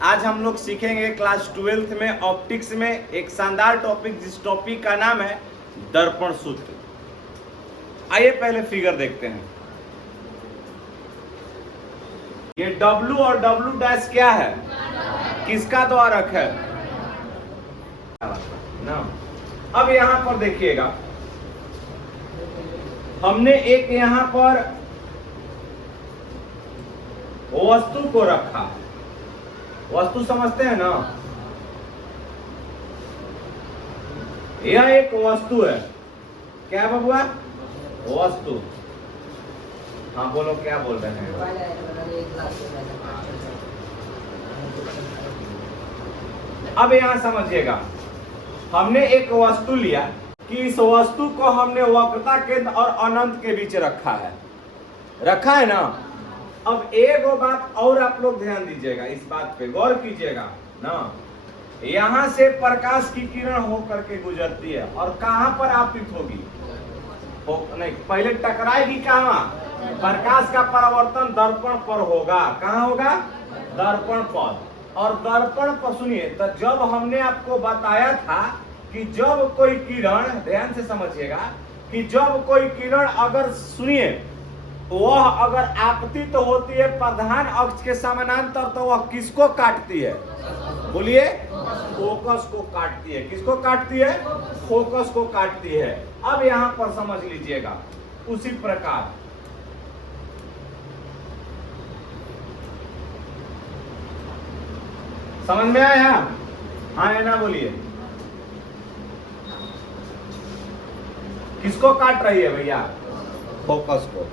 आज हम लोग सीखेंगे क्लास 12th में ऑप्टिक्स में एक शानदार टॉपिक, जिस टॉपिक का नाम है दर्पण सूत्र। आइए पहले फिगर देखते हैं। ये W और W डैश क्या है, किसका द्वारक है ना। अब यहां पर देखिएगा, हमने एक यहां पर वस्तु को रखा। वस्तु समझते हैं ना, यह एक वस्तु है। क्या बबुआ? वस्तु। हाँ बोलो, क्या बोल रहे हैं? अब यहां समझिएगा, हमने एक वस्तु लिया कि इस वस्तु को हमने वक्रता केंद्र और अनंत के बीच रखा है ना। अब एक बात और आप लोग ध्यान दीजिएगा, इस बात पे गौर कीजिएगा ना। यहां से प्रकाश की किरण होकर के गुजरती है और कहां पर आपतित होगी? नहीं, पहले टकराएगी कहां? प्रकाश का परावर्तन दर्पण पर होगा। कहां होगा? दर्पण पर। और दर्पण पर सुनिए, तो जब हमने आपको बताया था कि जब कोई किरण, ध्यान से समझिएगा, कि जब कोई किरण अगर, सुनिए, वह अगर आपतित तो होती है प्रधान अक्ष के समानांतर, तो वह किसको काटती है? बोलिए। फोकस को काटती है। किसको काटती है? फोकस को काटती है। अब यहां पर समझ लीजिएगा, उसी प्रकार समझ में आया? हाँ या ना बोलिए। किसको काट रही है भैया? फोकस को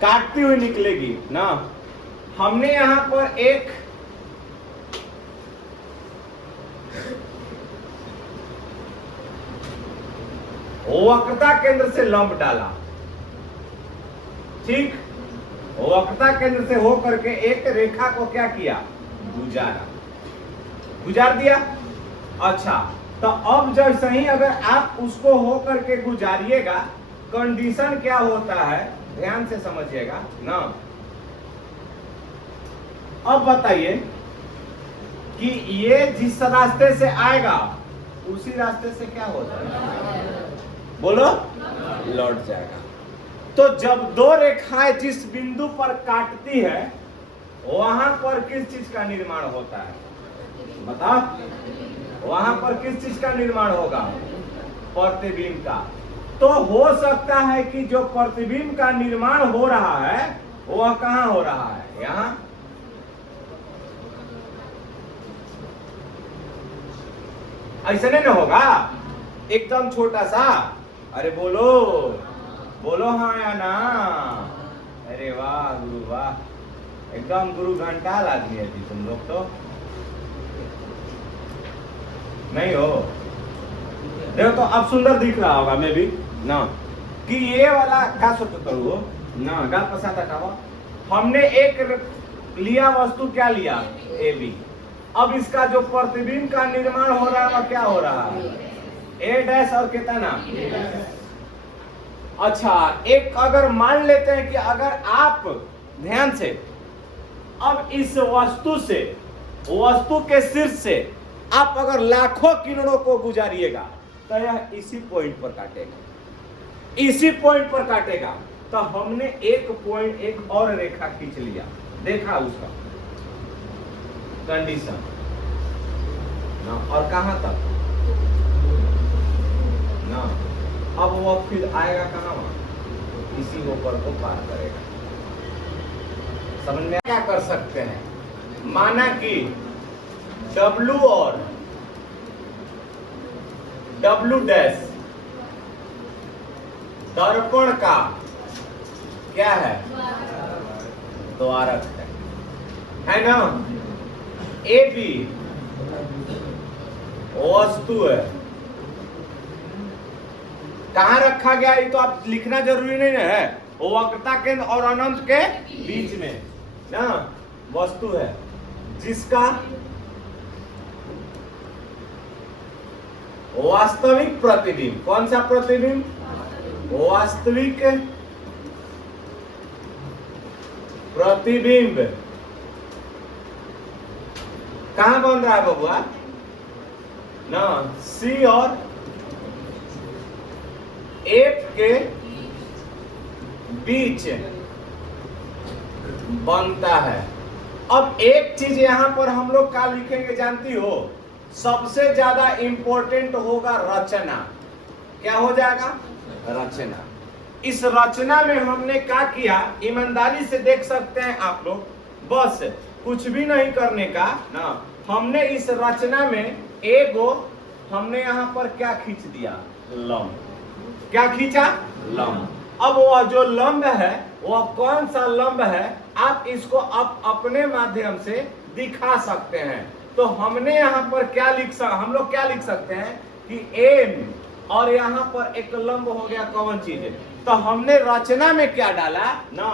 काटती हुई निकलेगी ना। हमने यहां पर एक वक्रता केंद्र से लंब डाला, ठीक। वक्रता केंद्र से होकर के एक रेखा को क्या किया? गुजार दिया। अच्छा, तो अब जैसे ही अगर आप उसको होकर के गुजारिएगा, कंडीशन क्या होता है, ध्यान से समझिएगा ना। अब बताइए कि ये जिस रास्ते से आएगा उसी रास्ते से क्या होता है? बोलो, लौट जाएगा। तो जब दो रेखाएं जिस बिंदु पर काटती है, वहां पर किस चीज का निर्माण होता है? बताओ, वहां पर किस चीज का निर्माण होगा? प्रतिबिंब का। तो हो सकता है कि जो प्रतिबिंब का निर्माण हो रहा है वह कहां हो रहा है? यहां। ऐसे नहीं ना होगा, एकदम छोटा सा। अरे बोलो बोलो, हाँ या ना। अरे वाह गुरु वाह, एकदम गुरु घंटाल आदमी है जी तुम लोग। तो नहीं हो, देखो तो अब सुंदर दिख रहा होगा मैं भी ना, कि ये वाला क्या सोचता हूँ ना, गाल पसाता हटाओ। हमने एक लिया वस्तु, क्या लिया? A B. अब इसका जो प्रतिबिंब का निर्माण हो रहा है वह क्या हो रहा है? ए डैश और कितना? अच्छा, एक अगर मान लेते हैं कि अगर आप ध्यान से अब इस वस्तु से, वस्तु के शीर्ष से आप अगर लाखों किरणों को गुजारिएगा, तो यह इसी पॉइंट पर काटेगा, इसी पॉइंट पर काटेगा। तो हमने एक पॉइंट, एक और रेखा खींच लिया, देखा उसका कंडीशन ना, और कहां तक ना। अब वो फिर आएगा कहां? इसी होकर को पार करेगा। समझ में? क्या कर सकते हैं, माना कि W और W डैश दर्पण का क्या है? द्वारक है ना। AB वस्तु है। कहां रखा गया ये तो आप लिखना जरूरी नहीं है, वो वक्रता केंद्र और अनंत के बीच में ना वस्तु है, जिसका वास्तविक प्रतिबिंब, कौन सा प्रतिबिंब? वास्तविक प्रतिबिंब कहां बन रहा है बबुआ ना, सी और एफ के बीच बनता है। अब एक चीज यहां पर हम लोग क्या लिखेंगे जानती हो, सबसे ज्यादा इंपॉर्टेंट होगा रचना। क्या हो जाएगा? रचना। इस रचना में हमने क्या किया, ईमानदारी से देख सकते हैं आप लोग, बस कुछ भी नहीं करने का ना, हमने इस रचना में एगो हमने यहां पर क्या खींच दिया, लंब। क्या खींचा? लंब। अब वह जो लंब है वह कौन सा लंब है, आप इसको अपने माध्यम से दिखा सकते हैं। तो हमने यहां पर क्या हम लोग क्या लिख सकते हैं कि एम और यहां पर एक लंब हो गया, कौन चीज है, तो हमने रचना में क्या डाला ना,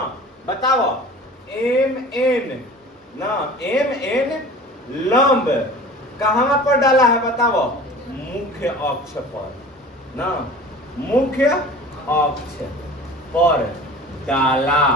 बताओ, एम एन ना, एम एन लंब कहां पर डाला है, बताओ, मुख्य अक्ष पर ना, मुख्य अक्ष पर डाला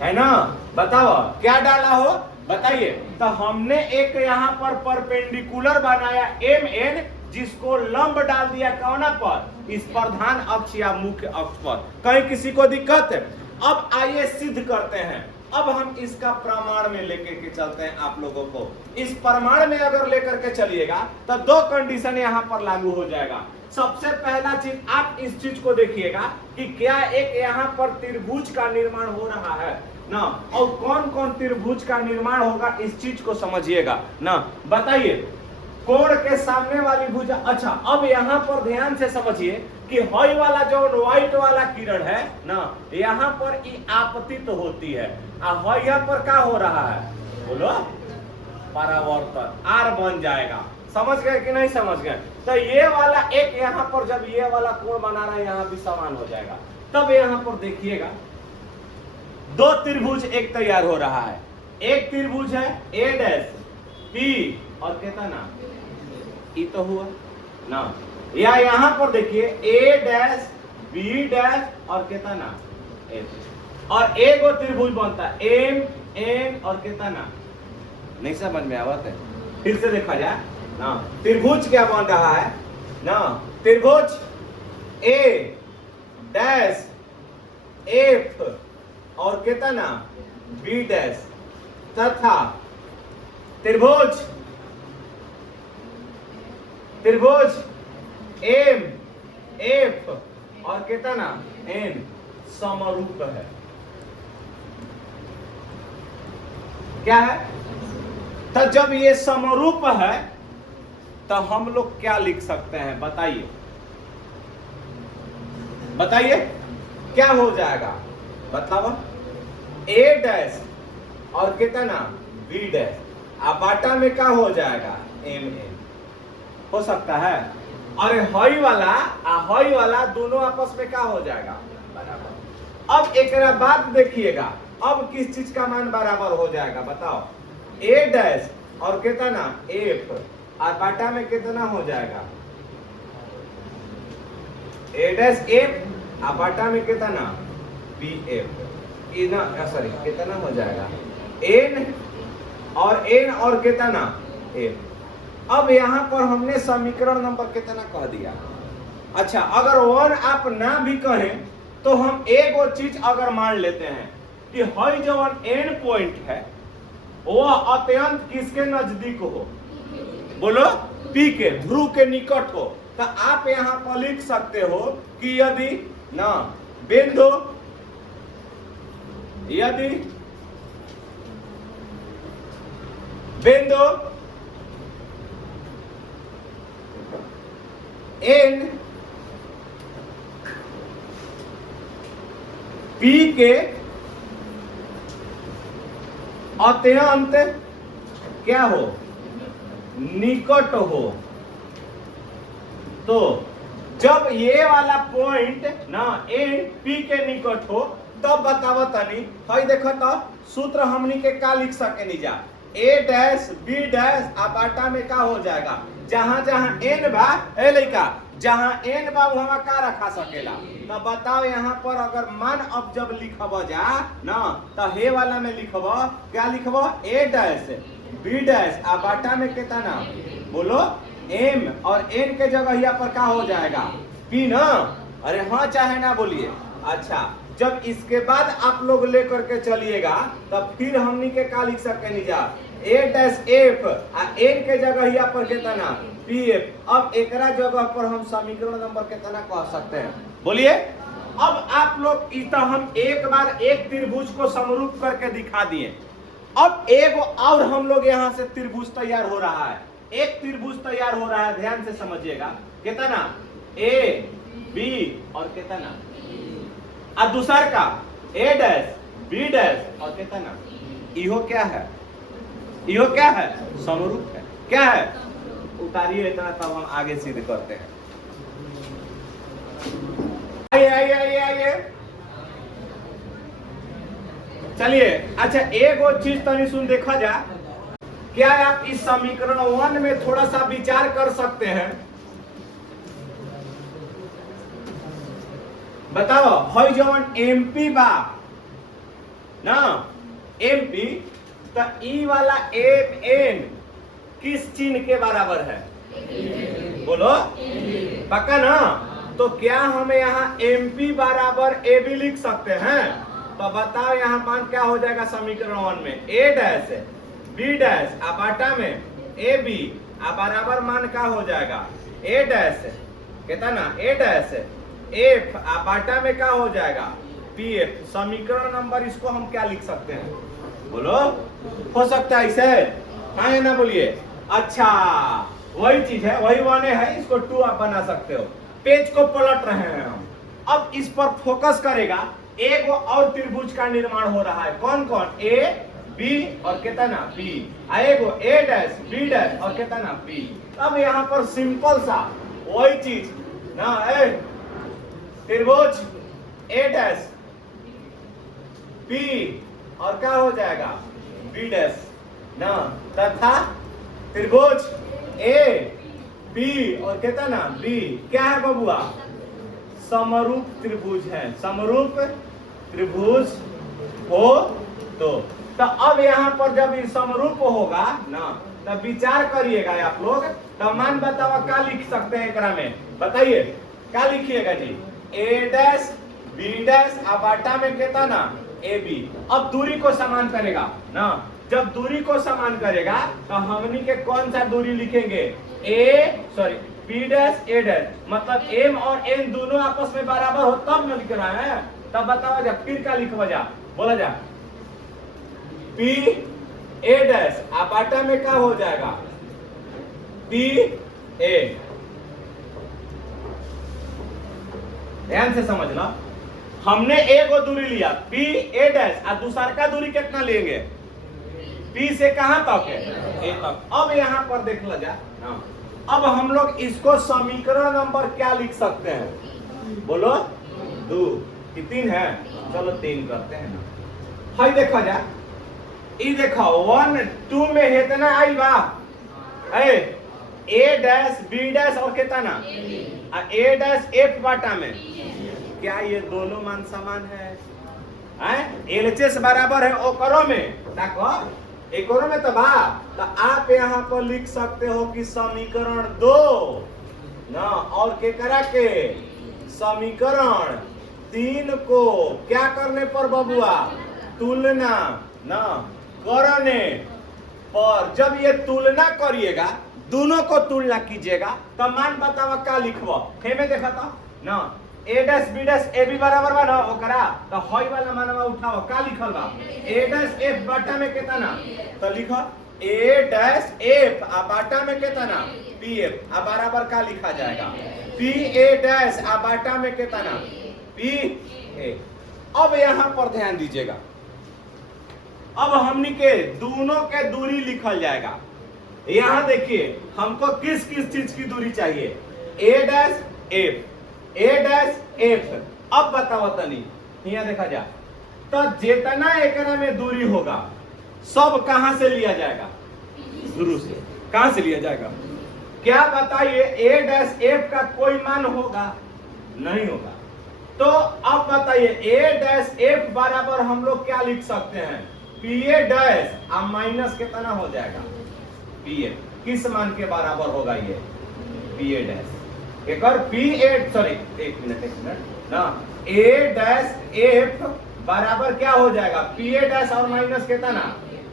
है ना। बताओ क्या डाला हो, बताइए। तो हमने एक यहां पर परपेंडिकुलर बनाया एम एन, जिसको लंब डाल दिया कौन पर, इस प्रधान अक्ष या मुख्य अक्ष पर। कहीं किसी को दिक्कत है? अब आइए सिद्ध करते हैं। अब हम इसका प्रमाण में लेकर के चलते हैं आप लोगों को। इस प्रमाण में अगर लेकर के चलिएगा तो दो कंडीशन यहां पर लागू हो जाएगा। सबसे पहला चीज, आप इस चीज को देखिएगा कि क्या एक यहां पर त्रिभुज का निर्माण हो रहा है ना, और कौन कौन त्रिभुज का निर्माण होगा, इस चीज को समझिएगा ना। बताइए, कोण के सामने वाली भुजा। अच्छा, अब यहां पर ध्यान से समझिए कि हई वाला जो व्हाइट वाला किरण है ना, यहां पर आपतित होती है, और यहाँ पर क्या हो रहा है, बोलो, परावर्तन, आर बन जाएगा। समझ गए कि नहीं समझ गए? तो ये वाला एक यहां पर जब ये वाला कोण बना रहा है, यहां भी समान हो जाएगा। तब यहां पर देखिएगा दो त्रिभुज एक तैयार हो रहा है। एक त्रिभुज है ए डैश पी और कितना ई तो हुआ ना, या यहां पर देखिए ए डैश बी डैश और कितना एफ, और एक और त्रिभुज बनता है एम एन और कितना, नहीं समझ में आवत है? फिर से देखा जाए ना, त्रिभुज क्या बन रहा है ना, त्रिभुज ए डैश एफ और कितना बी डैश, तथा त्रिभुज एम एफ और कितना एन समरूप है। क्या है? तो जब ये समरूप है तो हम लोग क्या लिख सकते हैं, बताइए, बताइए क्या हो जाएगा, बताओ, ए डैश और कितना बी डैश, बाटा में क्या हो जाएगा, एम एन हो सकता है। अरे हई वाला दोनों आपस में क्या हो जाएगा, बराबर। अब एक बात देखिएगा, अब किस चीज का मान बराबर हो जाएगा, बताओ, ए डैश और कितना एफ, और बाटा में कितना हो जाएगा, ए डैश एफ और बाटा में कितना बी एफ, सॉरी कितना हो जाएगा, एन और कितना एफ। अब यहां पर हमने समीकरण नंबर कितना कह दिया। अच्छा, अगर वन आप ना भी कहें तो हम एक और चीज अगर मान लेते हैं कि हई जो एंड पॉइंट है वह अत्यंत किसके नजदीक हो, बोलो, पी के, ध्रुव के निकट हो, तो आप यहां पर लिख सकते हो कि यदि बिंदु एन पी के अत्यंत क्या हो, निकट हो, तो जब ये वाला पॉइंट ना एन पी के निकट हो, तब बताओ तनी, हई देखो तो सूत्र हमनी के का लिख सके नहीं जा, ए डैश बी डैश बाटा में का हो जाएगा, जहां जहां एन बा, ए लइका, जहां एन बा वहां का रखा सकेला। तो बताओ यहाँ पर अगर मान अब जब लिखब जा ना, तो हे वाला में लिखब क्या, लिखब ए डैश बी डैश आ बाटा में कितना, बोलो एम, और एन के जगह यहाँ पर क्या हो जाएगा, पी ना। अरे हाँ चाहे ना बोलिए। अच्छा, जब इसके बाद आप लोग लेकर के चलिएगा तब फिर हमनी के क्या लिख सकते हैं जा, ए डैश एफ आ एन के जगह यहाँ पर कितना, पी एफ। अब एकरा जगह पर हम समीकरण नंबर कितना कह सकते हैं, बोलिए। अब आप लोग इतना हम एक बार एक त्रिभुज को समरूप करके दिखा दिए। अब एक और हम लोग यहाँ से त्रिभुज तैयार हो रहा है, एक त्रिभुज तैयार हो रहा है, ध्यान से समझिएगा। कितना, ए बी और कितना, और दूसर का ए डैश बी डैश और कितना, इहो क्या है, इहो क्या है, समरूप है। क्या है, उतारिए इतना तब हम आगे सिद्ध करते हैं। आइए आइए आइए आइए, चलिए। अच्छा, एक और चीज तनी सुन देखा जा, क्या आप इस समीकरण 1 में थोड़ा सा विचार कर सकते हैं, बताओ। हई जवन एमपी बा ना, एमपी, तो ई वाला एम एन किस चिन्ह के बराबर है, बोलो, पक्का ना। तो क्या हमें यहाँ एमपी बराबर ए बी लिख सकते हैं, तो बताओ यहाँ मान क्या हो जाएगा समीकरण 1 में, ए डैश बी डैश आ बाटा में ए बी आ बराबर मान क्या हो जाएगा, ए डैश कितना, ए डैश एफ आ बाटा में क्या हो जाएगा, पी एफ। समीकरण नंबर इसको हम क्या लिख सकते हैं, बोलो, हो सकता है इसे, हाँ या ना बोलिए। अच्छा, वही चीज है, वही वाने है, इसको 2 आप बना सकते हो। पेज को पलट रहे हैं हम, अब इस पर फोकस करेगा। एक और त्रिभुज का निर्माण हो रहा है, कौन कौन, ए बी और कितना, बी, आएगो ए डैश बी डैश और कितना, बी। अब यहाँ पर सिंपल सा वही चीज ना, ए त्रिभुज ए डैश बी और क्या हो जाएगा, बी डैश ना, तथा त्रिभुज ए बी और कितना, बी, क्या है बबुआ, समरूप त्रिभुज है, समरूप त्रिभुज हो तो अब यहाँ पर जब ये समरूप होगा ना, तब विचार करिएगा आप लोग। तब मान बताओ क्या लिख सकते हैं एकरा में, बताइए क्या लिखिएगा जी, ए डैश बी डैश आ बाटा में कितना, ए बी। अब दूरी को समान करेगा ना, जब दूरी को समान करेगा तो हमनी के कौन सा दूरी लिखेंगे, बी डैश ए डैश, मतलब एम और एन दोनों आपस में बराबर हो तब न लिख रहा है। तब बताओ जा, फिर क्या लिखवा जा, बोला जा, पी ए डैश आ बाटा में क्या हो जाएगा, पी ए। ध्यान से समझना, हमने एक और दूरी लिया पी ए डैश, और दूसरा का दूरी कितना लेंगे, पी से कहां तक है, ए तक। अब यहां पर देख ला जा, अब हम लोग इसको समीकरण नंबर क्या लिख सकते हैं, बोलो, 2 कि 3 है, चलो 3 करते हैं ना। हाई देखा जा, ई देखो 1 2 में इतना आई बा, ए डैश बी डैश और कितना, ए डैश एफ बाटा में, क्या ये दोनों मान समान है, एलएचएस बराबर है ओकरो में, देखो एकोरो में तो बा, तो आप यहाँ पर लिख सकते हो कि समीकरण 2 ना, और के करा के समीकरण 3 को क्या करने पर बबुआ, तुलना ना करने पर। जब ये तुलना करिएगा, दोनों को तुलना कीजिएगा, तो मान बतावा क्या लिखबो, हेमे देखा था ना, A dash B dash A B बराबर बा ना, ओकरा तो हई वाला मानवा उठाओ, का लिखल बा, ए डैश एफ बाटा में कितना, तो लिखो ए डैश एफ आ बाटा में कितना, पी एफ, आ बराबर का लिखा जाएगा, पी ए डैश आ बाटा में कितना, पी ए। अब यहां पर ध्यान दीजिएगा, अब हमनी के दोनों के दूरी लिखल जाएगा। यहां देखिए हमको किस किस चीज की दूरी चाहिए, ए डैश एफ, ए डैश एफ। अब बताओ तनी, यहाँ देखा जा, तो जितना एकरा में दूरी होगा सब कहां से लिया जाएगा, शुरू से। कहां से लिया जाएगा, क्या बताइए, ए डैश एफ का कोई मान होगा, नहीं होगा। तो अब बताइए ए डैश एफ बराबर हम लोग क्या लिख सकते हैं, पी ए डैश आ माइनस कितना हो जाएगा, पी एफ किस मान के बराबर होगा ये पी ए डैश एक और पी ए सॉरी एक मिनट ना ए डैश एफ बराबर क्या हो जाएगा पी ए डैश और माइनस कितना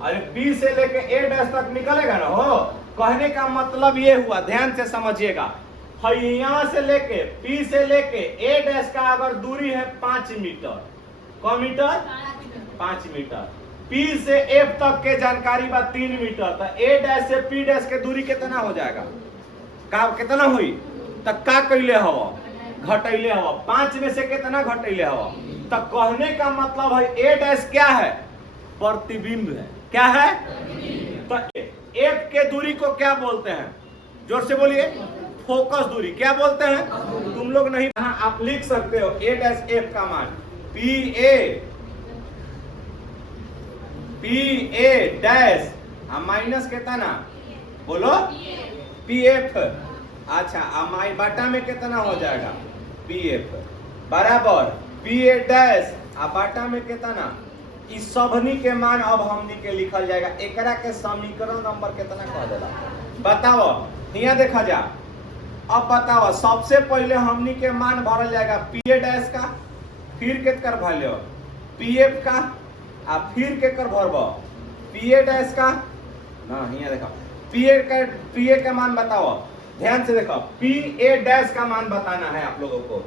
अरे पी से लेके ए डैश तक निकलेगा ना हो कहने का मतलब ये हुआ ध्यान से समझिएगा यहाँ से लेके पी से लेके ए डैश का अगर दूरी है 5 मीटर कौ मीटर 5 मीटर पी से एफ तक के जानकारी बा 3 मीटर तो ए डैश से पी डैश के दूरी कितना हो जाएगा का कितना हुई तब का कैले हवा घटैले हवा 5 में से कितना घटैले हवा तब कहने का मतलब है ए डैश क्या है प्रतिबिंब है क्या है तो एफ के दूरी को क्या बोलते हैं जोर से बोलिए फोकस दूरी क्या बोलते हैं तुम लोग नहीं आप लिख सकते हो ए डैश एफ का मान पी ए डैश माइनस कितना बोलो पी एफ अच्छा बाटा में कितना हो जाएगा पी एफ बराबर पी ए डैश बाटा में कितना इस सबनी के मान अब हमनी के लिखल जाएगा एकरा के समीकरण नंबर कितना कह देला बताओ यहाँ देखा जा अब बताओ सबसे पहले हमनी के मान भरल जाएगा पी ए डैश का फिर केकर भरलो पी एफ का फिर केकर भरब पी ए डैश का ना यहाँ देखो पी ए का मान बताओ ध्यान से देखो पी ए डैश का मान बताना है आप लोगों को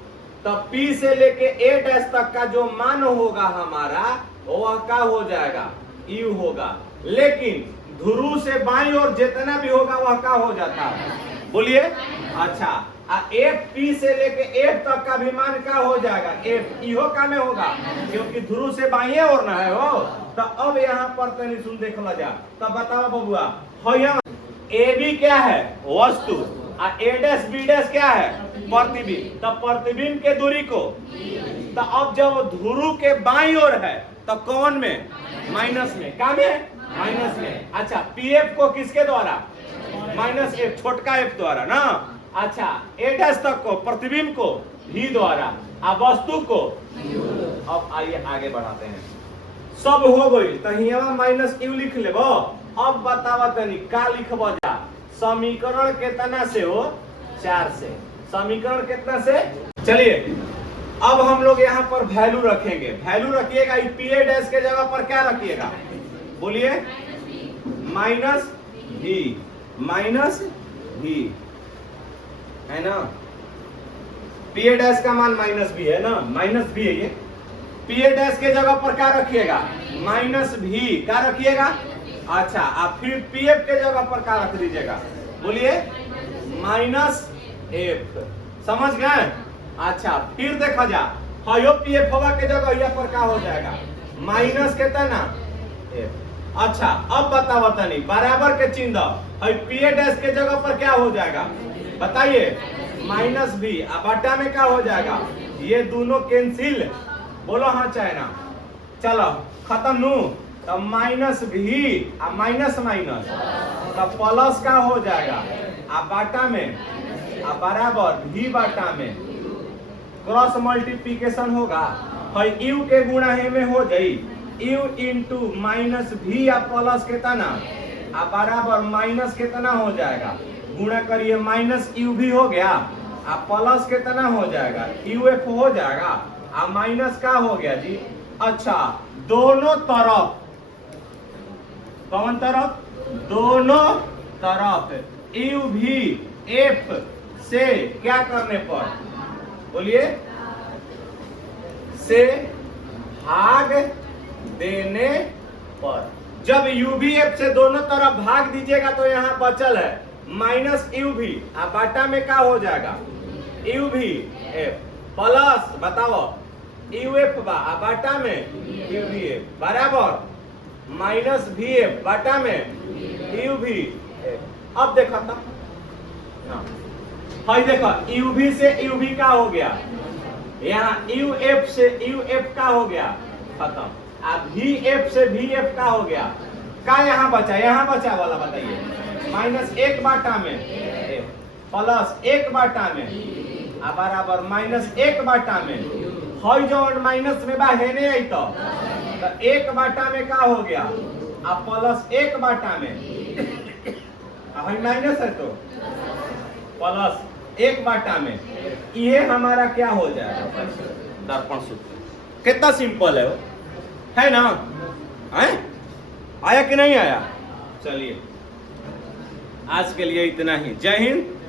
तब पी से लेके ए डैश तक का जो मान होगा हमारा वह क्या हो जाएगा यू होगा लेकिन ध्रुव से बाईं ओर जितना भी होगा वह क्या हो जाता है बोलिए अच्छा एफ पी से लेके एफ तक का भी मान क्या हो जाएगा एफ इहो का में होगा क्योंकि ध्रुव से बाईं ओर ना है हो तो अब यहाँ पर तनी सुन देख ला जा तब बताओ बबुआ ए बी क्या है वस्तु ए डैश बी डैश क्या है प्रतिबिंब तब प्रतिबिंब के दूरी को तो अब जब ध्रुव के बाईं ओर है तो कौन में माइनस में क्या में माइनस में अच्छा पीएफ को किसके द्वारा माइनस एफ छोटका एफ द्वारा ना अच्छा ए डैश तक को प्रतिबिंब को भी द्वारा वस्तु को अब आइए आगे बढ़ाते हैं सब हो गई तो यहाँ माइनस यू लिख ले अब बतावा तनी का लिखब जा समीकरण कितना से हो 4 से समीकरण कितना से चलिए अब हम लोग यहाँ पर वैल्यू रखेंगे वैल्यू रखिएगा पी ए डैश के जगह पर क्या रखिएगा बोलिए माइनस भी है ना पी ए डैश का मान माइनस भी है ना माइनस भी है ये पी ए डैश के जगह पर क्या रखिएगा माइनस भी क्या रखिएगा अच्छा आप फिर पी एफ के जगह पर क्या रख दीजिएगा बोलिए माइनस एफ समझ गए अच्छा फिर देखा जा हयो पी एफ हवा के जगह यहाँ पर क्या हो जाएगा माइनस कितना एफ अच्छा अब बताओ तनी बराबर के चिन्ह है पी ए डैश के जगह पर क्या हो जाएगा बताइए माइनस भी बटा में क्या हो जाएगा ये दोनों कैंसिल बोलो हाँ चाहे ना चलो खत्म नू तो माइनस भी माइनस तो प्लस का हो जाएगा बाटा में बराबर भी बाटा में क्रॉस मल्टीप्लिकेशन होगा यू के गुणा हे में हो जाई यू इंटू माइनस भी प्लस कितना बराबर माइनस कितना हो जाएगा गुणा करिए माइनस यू भी हो गया प्लस कितना हो जाएगा यू एफ हो जाएगा माइनस का हो गया जी अच्छा दोनों तरफ कौन तरफ दोनों तरफ यू भी एफ से क्या करने पर बोलिए से भाग देने पर जब यू भी एफ से दोनों तरफ भाग दीजिएगा तो यहाँ बचल है माइनस यू भी बाटा में क्या हो जाएगा यू भी एफ प्लस बताओ यू एफ बाटा में यू भी एफ बराबर माइनस भी एफ बाटा में यू भी एफ अब देखा था हाँ देखो यू भी से यू भी का हो गया यहाँ यू एफ से यू एफ का हो गया खत्म भी एफ से भी एफ का हो गया का यहाँ बचा वाला बताइए माइनस 1 बाटा में प्लस 1 बाटा में बराबर माइनस 1 बाटा में हई जो माइनस में बा है नहीं आई तो 1 बाटा में का हो गया प्लस 1 बाटा में माइनस है तो प्लस 1 बाटा में ये हमारा क्या हो जाएगा? दर्पण सूत्र। कितना सिंपल है वो, है ना? आया कि नहीं आया? चलिए आज के लिए इतना ही। जय हिंद।